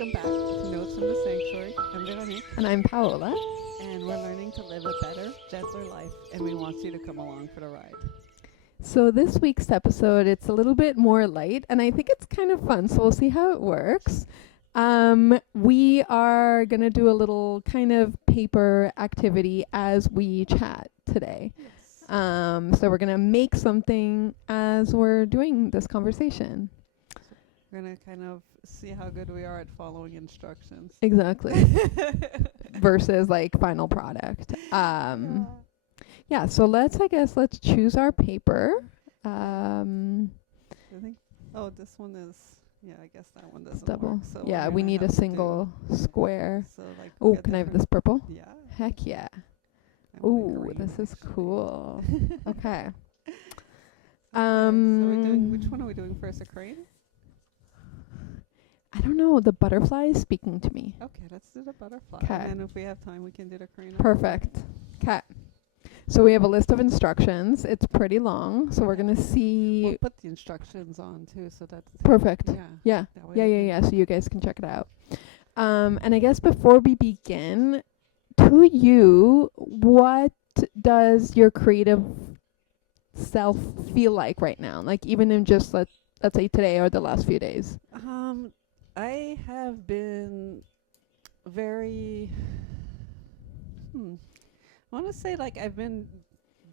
Welcome back to Notes from the Sanctuary. I'm Véronique, And I'm Paola. and we're learning to live a better, gentler life, and we want you to come along for the ride. So this week's episode, it's a little bit more light, and I think it's kind of fun. So we'll see how it works. We are gonna do a little kind of paper activity as we chat today. Yes. So we're gonna make something as we're doing this conversation. We're going to kind of see how good we are at following instructions. Exactly. Versus like final product. Yeah. So let's choose our paper. I think, this one is, I guess that one doesn't Double. work. So Yeah, we're we gonna need a have to single square. So like, Oh, get can I have different- this purple? Yeah. Heck yeah. I want Ooh, green, this is actually. cool. Okay. Okay, so we're doing, which Um, one are we doing first? A crane? I don't know. The butterfly is speaking to me. Okay, let's do the butterfly. 'Kay. And then if we have time, we can do the crane. after. Perfect. Okay. So we have a list of instructions. It's pretty long, so we're gonna We'll see. put the instructions on too, so that's Perfect. yeah. Yeah. That way Yeah, we yeah, can- yeah. So you guys can check it out. And I guess before we begin, to you, what does your creative self feel like right now? Like even in just let's say today or the last few days. I have been very. I want to say like I've been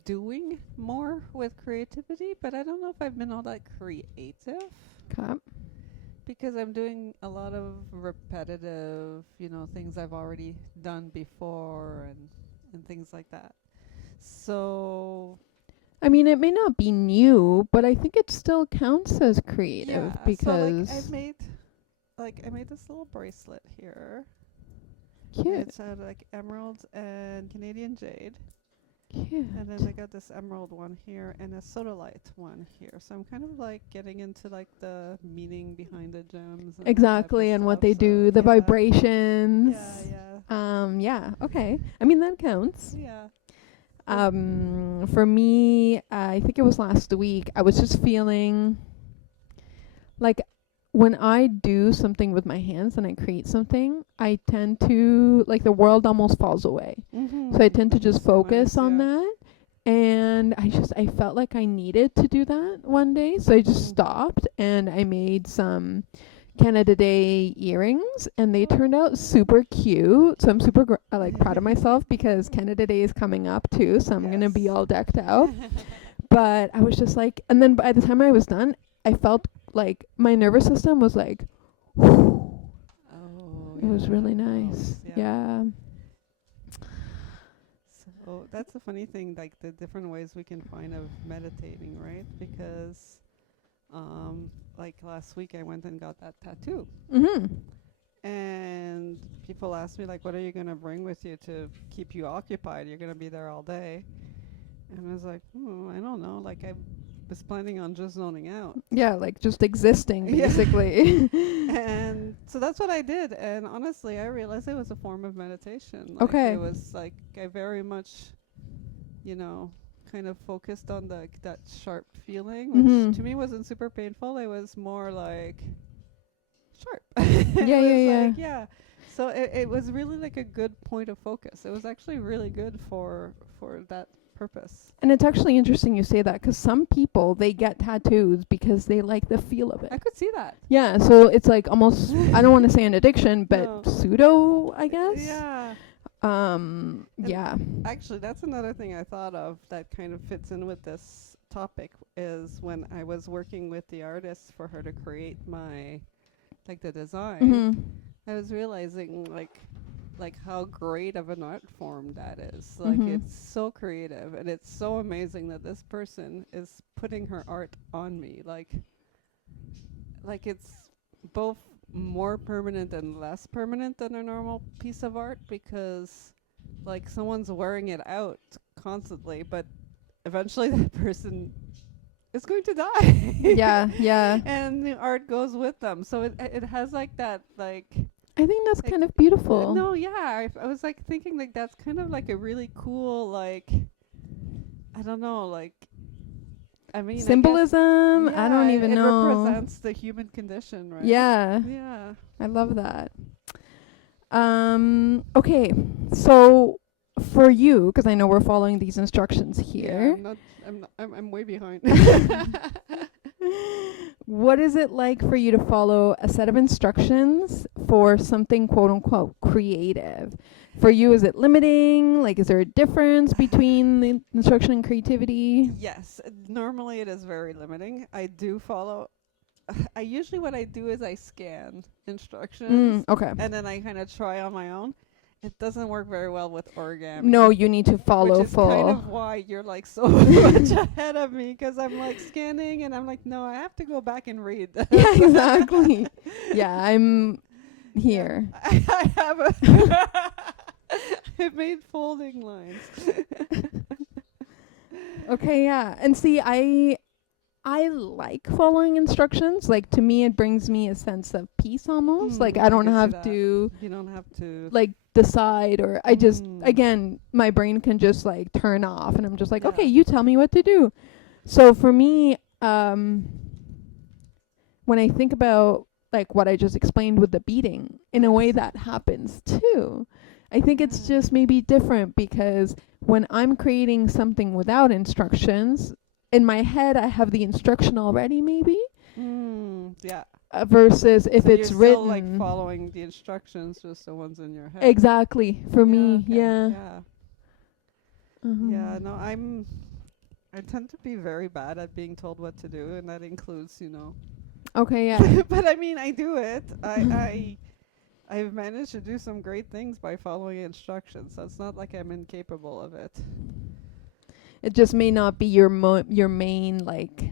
doing more with creativity, but I don't know if I've been all that creative Okay. because I'm doing a lot of repetitive, things I've already done before and things like that. So I mean, it may not be new, but I think it still counts as creative yeah, because so I made this little bracelet here. cute, It's out of like emeralds and Canadian jade. cute. And then I got this emerald one here and a sodalite one here. So I'm kind of like getting into like the meaning behind the gems. And Exactly, and what they do, the vibrations. Yeah. Okay. I mean, that counts. Yeah. For me, I think it was last week. I was just feeling like when I do something with my hands and I create something, I tend to like the world almost falls away. Mm-hmm. So I tend to just focus on that. And I felt like I needed to do that one day. So I just stopped and I made some Canada Day earrings and they turned out super cute. So I'm super proud of myself because Canada Day is coming up too. So I'm going to be all decked out. But I was just like, and then by the time I was done, I felt like my nervous system was like, whew. Oh, It was really yeah. nice. Oh, Yeah. So that's the funny thing, like the different ways we can find of meditating, right? Because, like last week I went and got that tattoo. And people ask me like, what are you going to bring with you to keep you occupied? You're going to be there all day. And I was like, I don't know. Like I was planning on just zoning out. Yeah, like just existing Yeah. basically. And so that's what I did. And honestly, I realized it was a form of meditation. Like Okay. It was like I very much, kind of focused on that sharp feeling, which Mhm. to me wasn't super painful. It was more like sharp. Yeah. So it was really like a good point of focus. It was actually really good for that purpose. And it's actually interesting you say that because some people, they get tattoos because they like the feel of it. I could see that. Yeah, so it's like almost, I don't want to say an addiction, but No. pseudo, I guess. Yeah. Yeah. Actually, that's another thing I thought of that kind of fits in with this topic is when I was working with the artist for her to create the design, Mhm. I was realizing like how great of an art form that is. Like Mhm. it's so creative and it's so amazing that this person is putting her art on me. Like it's both more permanent and less permanent than a normal piece of art because like someone's wearing it out constantly, but eventually that person is going to die. Yeah. And the art goes with them. So it has like that like I think that's Like, kind of beautiful. no, yeah, I was like thinking like that's kind of like a really cool like I don't know, like I mean, symbolism. I don't even it know. represents the human condition, right? Yeah, Yeah. I love that. Okay, so for you, because I know we're following these instructions Yeah, here. I'm way behind. What is it like for you to follow a set of instructions for something quote unquote creative? For you, is it limiting? Like, is there a difference between the instruction and creativity? Yes, normally it is very limiting. I do follow. I usually what I do is I scan instructions Okay. and then I kind of try on my own. It doesn't work very well with origami. No, you need to follow which is full. kind of why you're like so much ahead of me, because I'm like scanning and I'm like, no, I have to go back and read this. Yeah, exactly. Yeah, I'm here. Yeah, I have a I made folding lines. Okay, yeah. And see, I like following instructions. Like, to me, it brings me a sense of peace almost. Like, I I don't can see have that. to You don't have to. like decide, or I just, Mm. again, my brain can just like turn off and I'm just like, Yeah. okay, you tell me what to do. So for me, when I think about like what I just explained with the beading, in a way that happens too. I think it's Mm. just maybe different because when I'm creating something without instructions, in my head I have the instruction already maybe, Yeah. versus if So it's you're written. still like following the instructions, just the ones in your head. Exactly, for me, okay. yeah. Yeah. Yeah. No, I tend to be very bad at being told what to do, and that includes, Okay, yeah. but I mean, I do it. I've managed to do some great things by following instructions. So it's not like I'm incapable of it. It just may not be your main like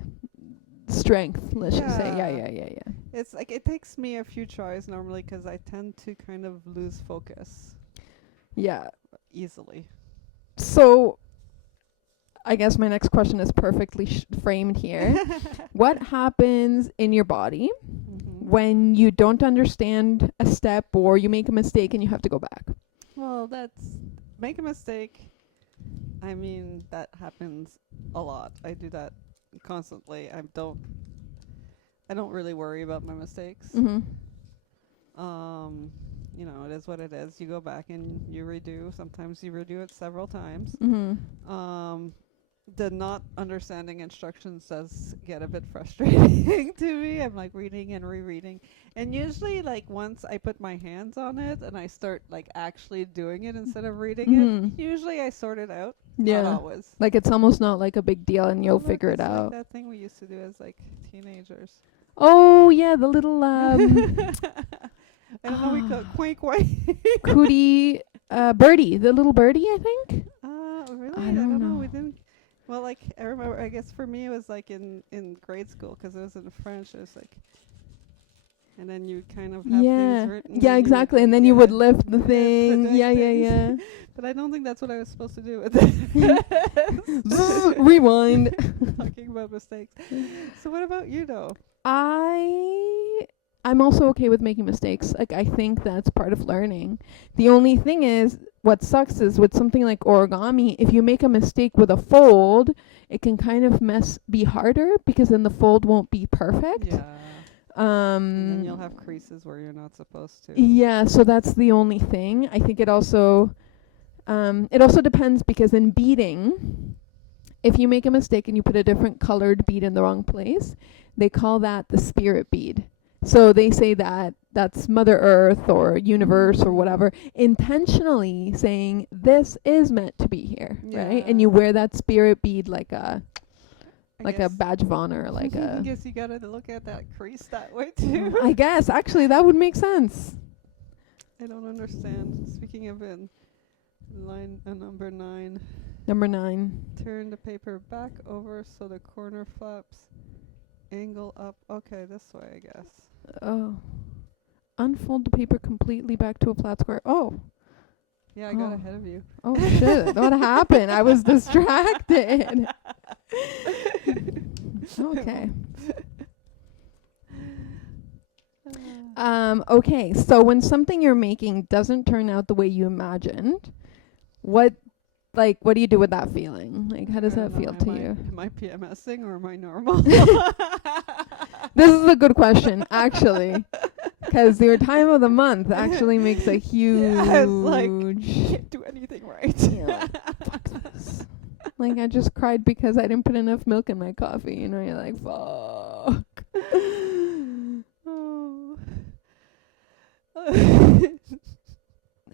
strength, let's just say. Yeah. Yeah. It's like it takes me a few tries normally because I tend to kind of lose focus Yeah. easily. So I guess my next question is perfectly framed here. What happens in your body when you don't understand a step or you make a mistake and you have to go back? Well, make a mistake. I mean, that happens a lot. I do that constantly. I don't really worry about my mistakes. Mm-hmm. It is what it is. You go back and you redo. Sometimes you redo it several times. Mm-hmm. The not understanding instructions does get a bit frustrating to me. I'm like reading and rereading. And usually like once I put my hands on it and I start like actually doing it instead of reading it, usually I sort it out. Yeah. Not always. Like it's almost not like a big deal and you'll Look, figure it it's out. like that thing we used to do as like teenagers. Oh yeah, the little I don't know, we call it quake quake. cootie birdie, the little birdie, I think. Really? I don't know. We didn't. Well, like I remember. I guess for me it was like in grade school because it was in French. It was like, and then you kind of have things written. Yeah, exactly. And then you would lift the Yeah, thing. predict Yeah. things. But I don't think that's what I was supposed to do with it. Rewind. Talking about mistakes. So what about you though? I'm also okay with making mistakes. Like, I think that's part of learning. The only thing is, what sucks is with something like origami, if you make a mistake with a fold, it can kind of be harder because then the fold won't be perfect. Yeah. And then you'll have creases where you're not supposed to. Yeah, so that's the only thing. I think it also depends because in beading, if you make a mistake and you put a different colored bead in the wrong place, they call that the spirit bead. So they say that that's Mother Earth or universe or whatever intentionally saying this is meant to be here, right? And you wear that spirit bead like a badge of honor, like I guess you gotta look at that crease that way too. I guess actually that would make sense. I don't understand. Speaking of in line number 9. Number 9. Turn the paper back over so the corner flaps angle up. Okay, this way I guess. Oh. Unfold the paper completely back to a flat square. Oh. Yeah, I got ahead of you. Oh shit. What happened? I was distracted. Okay. Okay, so when something you're making doesn't turn out the way you imagined, what like, what do you do with that feeling? Like, how does I that don't know, feel to you? Am I PMSing or am I normal? This is a good question, actually, because your time of the month actually makes a huge. Yeah, it's like you can't do anything right. You're like, fuck this. Like, I just cried because I didn't put enough milk in my coffee. You know, you're like, fuck. Oh.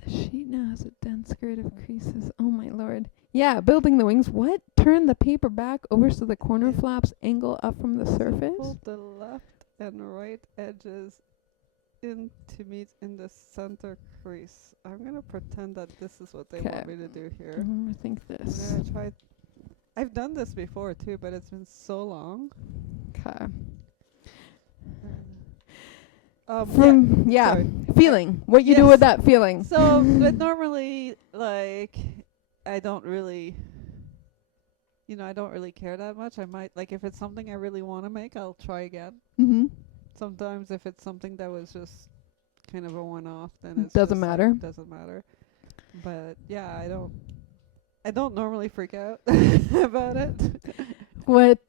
The sheet now has a dense grid of creases. Oh my lord. Yeah, building the wings. What? Turn the paper back over so the corner flaps angle up from the surface? Pull the left and right edges in to meet in the center crease. I'm gonna pretend that this is what they want me to do here. I think this. I'm gonna try. I've done this before too, but it's been so long. Okay. Sorry. Feeling. What you do with that feeling? So, but normally, like, I don't really care that much. I might, like, if it's something I really want to make, I'll try again. Mm-hmm. Sometimes if it's something that was just kind of a one-off, then it Doesn't matter. Doesn't matter. But yeah, I don't normally freak out about it. What,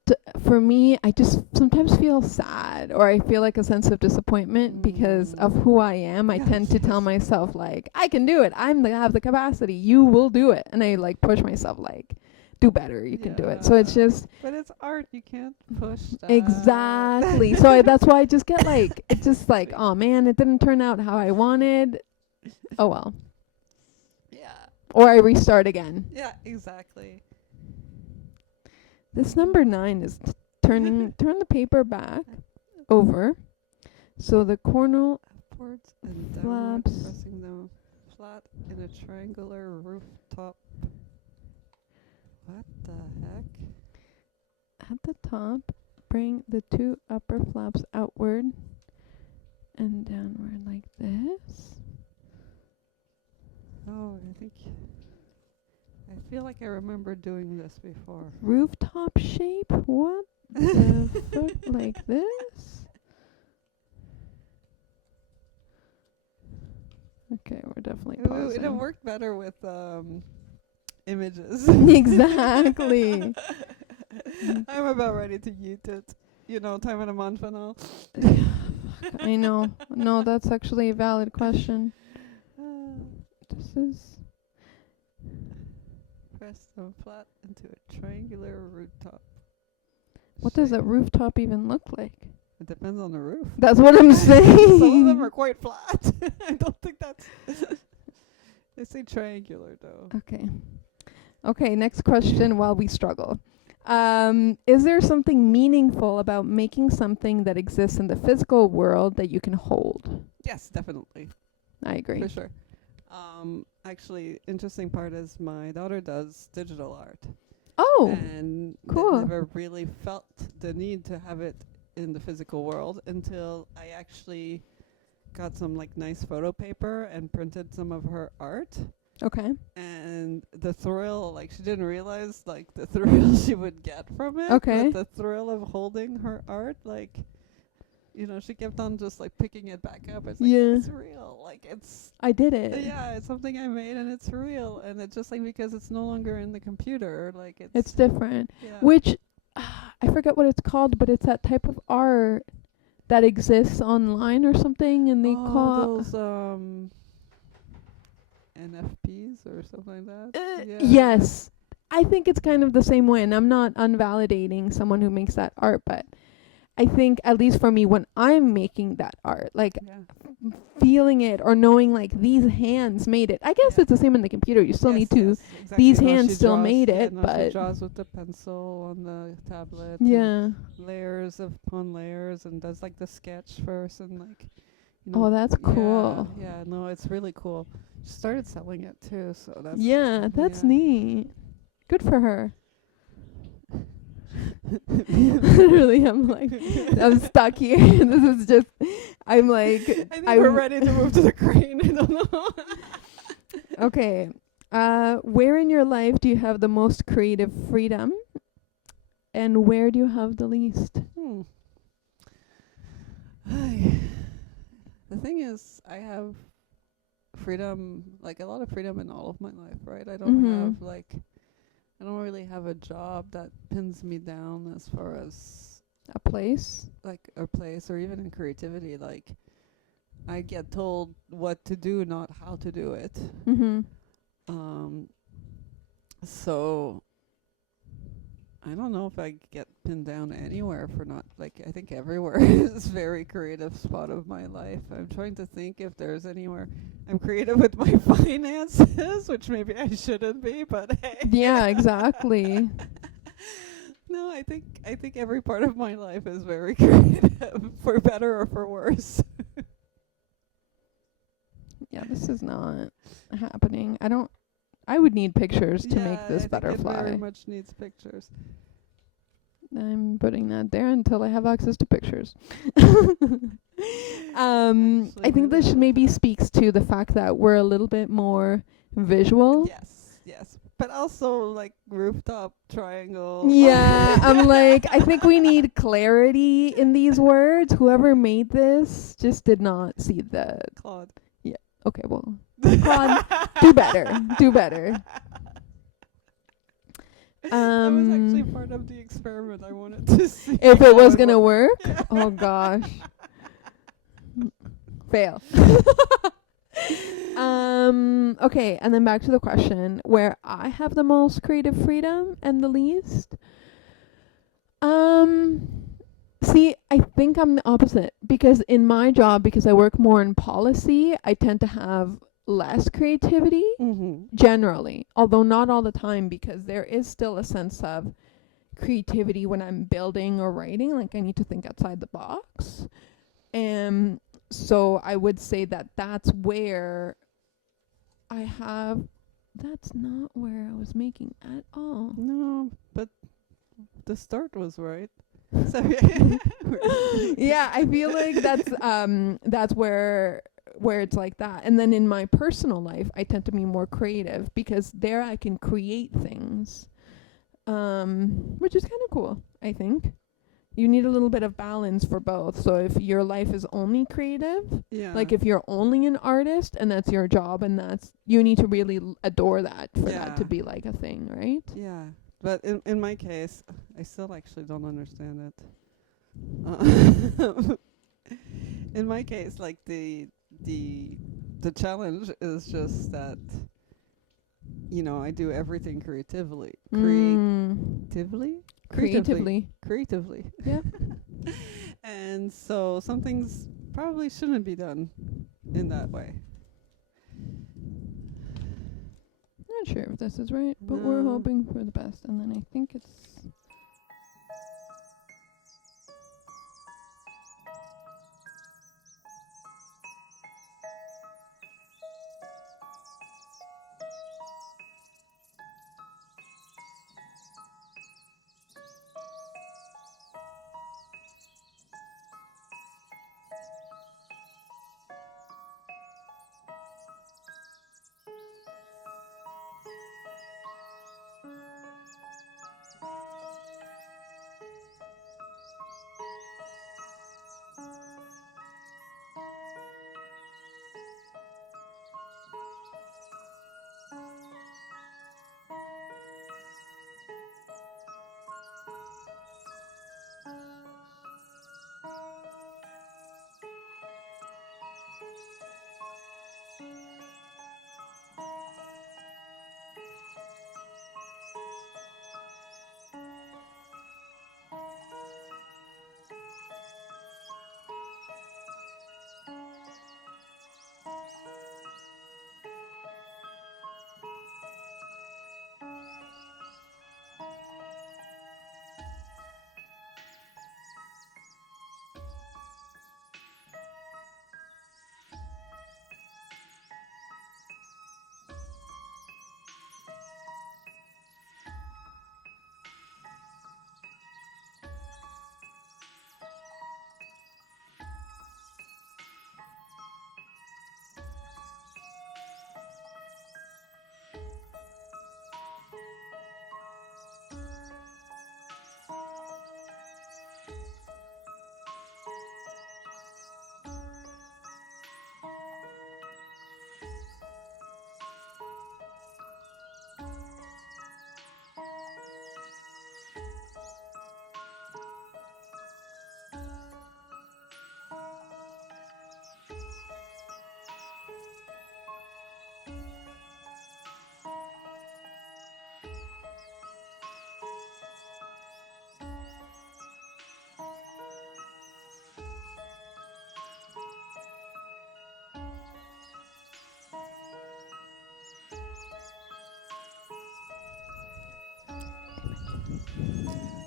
for me, I just sometimes feel sad, or I feel like a sense of disappointment because of who I am. I tend to tell myself, like, I can do it. I have the capacity. You will do it. And I, like, push myself, like, do better. You can do it. So it's just... But it's art. You can't push that. Exactly. So that's why I just get, like, it's just like, oh, man, it didn't turn out how I wanted. Oh, well. Yeah. Or I restart again. Yeah, exactly. This number 9 is turn the paper back over so the corner upwards and downward, flaps. pressing them flat in a triangular rooftop. What the heck? At the top, bring the 2 upper flaps outward and downward like this. Oh, I feel like I remember doing this before. Rooftop shape? What the fuck? Like this? Okay, we're definitely pausing. It worked better with images. Exactly. I'm about ready to eat it. You know, time of the month and all. I know. No, that's actually a valid question. This is... Press them flat into a triangular rooftop. What does a rooftop even look like? It depends on the roof. That's what I'm saying. Some of them are quite flat. I don't think that's... They say triangular, though. Okay. Okay, next question while we struggle. Is there something meaningful about making something that exists in the physical world that you can hold? Yes, definitely. I agree. For sure. Actually, interesting part is my daughter does digital art. Oh, and cool. Never really felt the need to have it in the physical world until I actually got some like nice photo paper and printed some of her art. Okay. And the thrill, like she didn't realize like the thrill she would get from it. Okay. But the thrill of holding her art, like, you know, she kept on just like picking it back up. It's like, it's real. Like I did it. Yeah, it's something I made and it's real. And it's just like because it's no longer in the computer, like it's different. Yeah. Which, I forget what it's called, but it's that type of art that exists online or something, and they call those NFPs or something like that. Yes. I think it's kind of the same way, and I'm not unvalidating someone who makes that art, but I think, at least for me, when I'm making that art, like feeling it or knowing like these hands made it. I guess it's the same in the computer. You still need to. Exactly. These hands still made it, but she draws with the pencil on the tablet. Yeah. Layers upon layers, and does like the sketch first, and like. You know, oh, that's cool. Yeah, no, it's really cool. She started selling it too, so that's. Yeah, that's neat. Good for her. Literally, I'm like, I'm stuck here. This is just, I'm like, I think we're ready to move to the crane. I don't know. Okay. Where in your life do you have the most creative freedom? And where do you have the least? The thing is, I have freedom, like a lot of freedom in all of my life, right? I don't Mm-hmm. have like, I don't really have a job that pins me down as far as A place. like a place, or even in creativity. Like I get told what to do, not how to do it. Mm-hmm. Um, so I don't know if I get pinned down anywhere for not, like, I think everywhere is very creative spot of my life. I'm trying to think if there's anywhere I'm creative with my finances, which maybe I shouldn't be, but hey. Yeah, exactly. No, I think every part of my life is very creative, for better or for worse. Yeah, this is not happening. I would need pictures to make this I think it butterfly. very much needs pictures. I'm putting that there until I have access to pictures. I think Really this love maybe that. speaks to the fact that we're a little bit more visual. Yes. But also like rooftop triangle. Yeah, I'm like, I think we need clarity in these words. Whoever made this just did not see the. Claude. Yeah. Okay, well, Claude, do better. Do better. That was actually part of the experiment. I wanted to see If it how was gonna would- work. Yeah. Oh gosh. Fail. Okay, and then back to the question where I have the most creative freedom and the least. See, I think I'm the opposite because in my job, because I work more in policy, I tend to have less creativity generally, although not all the time, because there is still a sense of creativity when I'm building or writing. Like I need to think outside the box. So I would say that that's where I have. That's not where I was making at all. No, but the start was right. So Yeah, I feel like that's where it's like that. And then in my personal life, I tend to be more creative because there I can create things, which is kind of cool. I think you need a little bit of balance for both. So if your life is only creative, yeah. like if you're only an artist and that's your job and that's you need to really adore that for that to Yeah. be like a thing, right? Yeah. But in my case, I still actually don't understand it. In my case, like the challenge is just that, you know, I do everything creatively. Creatively? Creatively. Yeah. And so some things probably shouldn't be done in that way. Not sure if this is right, but we're No. hoping for the best. And then I think it's.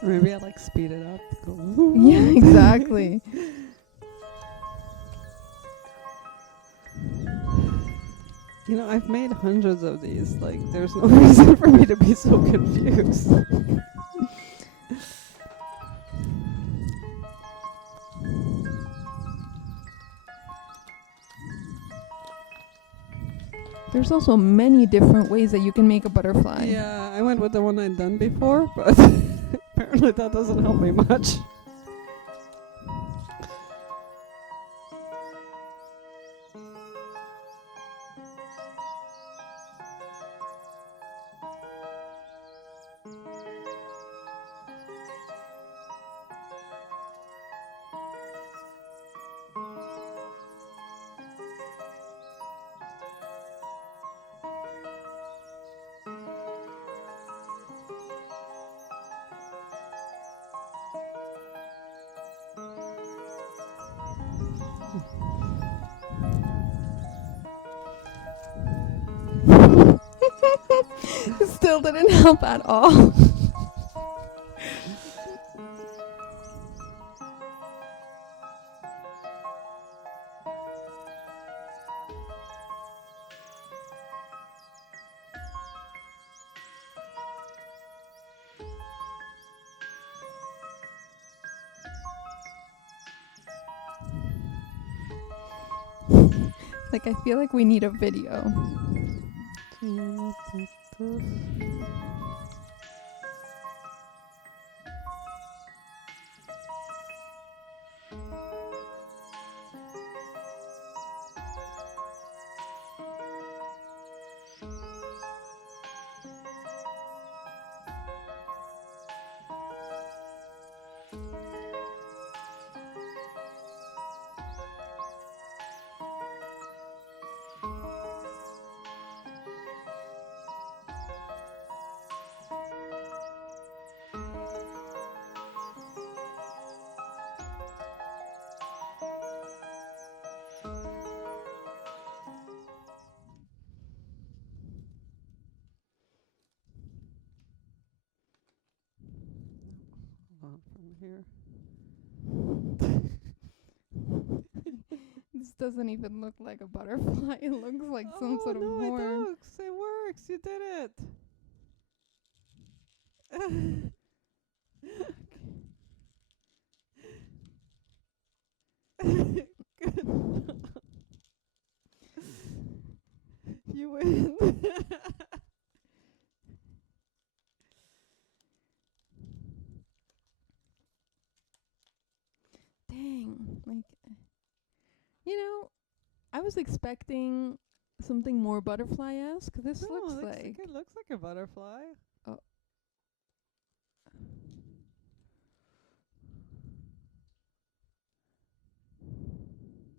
Or maybe I like speed it up. Yeah, exactly. You know, I've made hundreds of these. Like, there's no reason for me to be so confused. There's also many different ways that you can make a butterfly. Yeah, I went with the one I'd done before, but apparently that doesn't help me much. It still didn't help at all. Like, I feel like we need a video. Hold on from here. This doesn't even look like a butterfly. It looks like some sort of no, horn. it works. It works. You did it. You win. Dang. Like, you know, I was expecting something more butterfly-esque. This No, looks it like... it looks like a butterfly. Oh.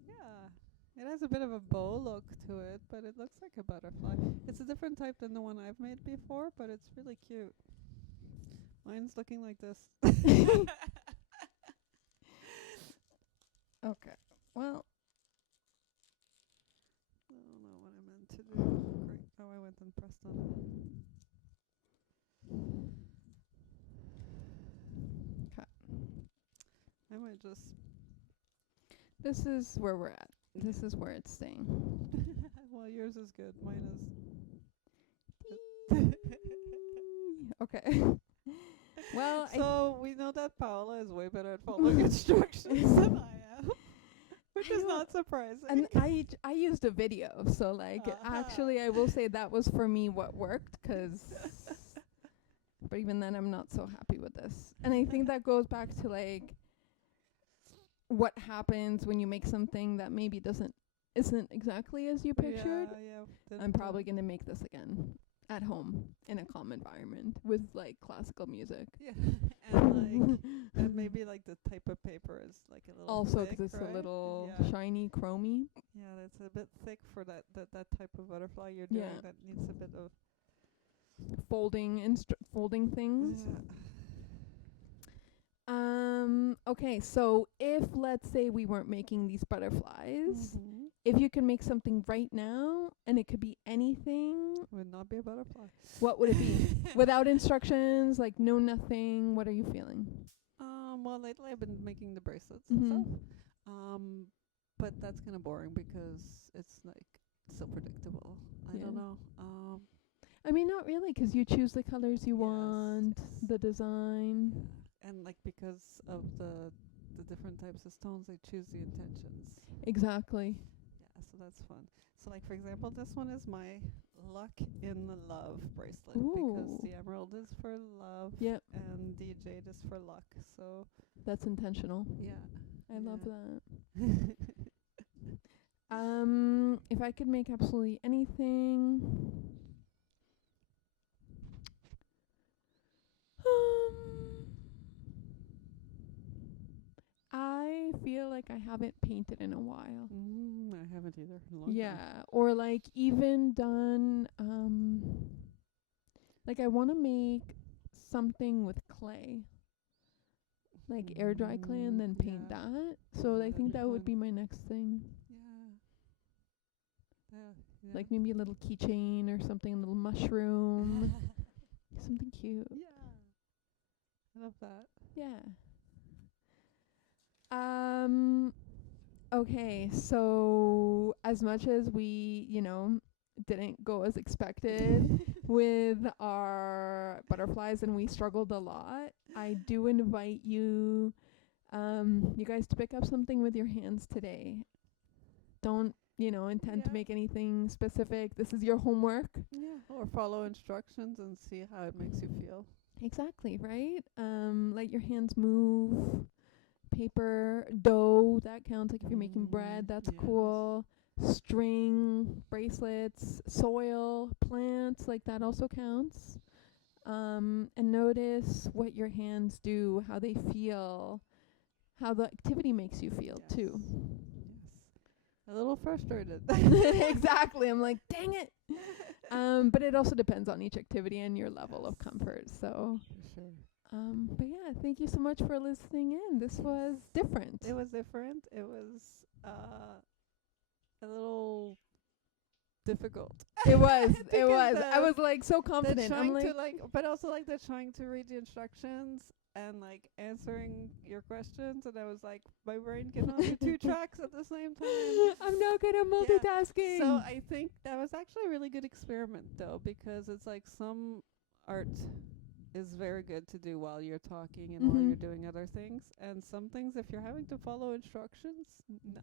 Yeah, it has a bit of a bow look to it, but it looks like a butterfly. It's a different type than the one I've made before, but it's really cute. Mine's looking like this. Okay. Well, I don't know what I meant to do. Great. Oh, I went and pressed on it. I might just. this is where we're at. This is where it's staying. Well, yours is good. Mine is. Okay. Well, So we know that Paola is way better at following instructions than I am, which is not surprising. and I used a video, so like actually I will say that was for me what worked, 'cause but even then I'm not so happy with this. And I think that goes back to like what happens when you make something that maybe isn't exactly as you pictured. Yeah. I'm probably going to make this again at home in a calm environment with like classical music. Yeah, and and maybe like the type of paper is like a little Also, thick, 'cause it's right? a little Yeah. shiny, chromy. Yeah, it's a bit thick for that type of butterfly you're doing. Yeah. That needs a bit of Folding things. Yeah. Okay, so if let's say we weren't making these butterflies, if you can make something right now and it could be anything, Would not be a butterfly. what would it be? Without instructions, like no nothing, what are you feeling? Well, lately I've been making the bracelets and Mhm. stuff. But that's kind of boring because it's like so predictable. I Yeah. don't know. I mean, not really, 'cause you choose the colors you Yes, want, yes. the design. Yeah. And like because of the different types of stones, I choose the intentions. Exactly. Yeah, so that's fun. So like for example, this one is my luck in the love bracelet because Ooh. the emerald is for love Yep, and the jade is for luck. So that's intentional. yeah. I love that. that. If I could make absolutely anything, um, I feel like I haven't painted in a while. I haven't either in a long time. Yeah, or like even done, like I want to make something with clay, like air dry clay and then paint Yeah. that. So I That'd think be that would fun. be my next thing. Yeah. Yeah. Yeah. Like maybe a little keychain or something, a little mushroom, something cute. Yeah. I love that. Yeah. Okay, so as much as we, didn't go as expected with our butterflies and we struggled a lot, I do invite you you guys to pick up something with your hands today. Don't, intend to Yeah. make anything specific. This is your homework. Yeah. Or follow instructions and see how it makes you feel. Exactly, right? Let your hands move. Paper, dough, that counts. Like if you're making bread, that's Yes. cool. String, bracelets, soil, plants, like that also counts. And notice what your hands do, how they feel, how the activity makes you feel Yes. too. Yes. A little frustrated. Exactly. I'm like, dang it. But it also depends on each activity and your level of comfort. So, For sure. but yeah, thank you so much for listening in. This was different. It was different. It was a little difficult. It was. It Because was. I was like so the confident. I'm trying to like, but also like the trying to read the instructions and like answering your questions, and I was like, my brain cannot do two tracks at the same time. I'm not good at multitasking. So I think that was actually a really good experiment though, because it's like some art is very good to do while you're talking and while you're doing other things, and some things if you're having to follow instructions,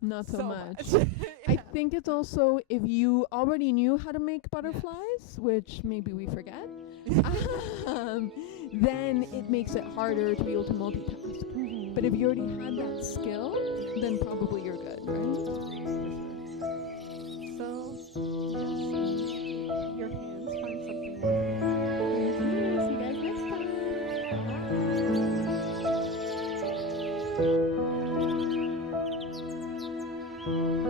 Not so much. I Yeah. think it's also if you already knew how to make butterflies, which maybe we forget, then it makes it harder to be able to multitask. But if you already had that skill, then probably you're good, right? So your hands find something more. Thank you. See you guys next time. Bye.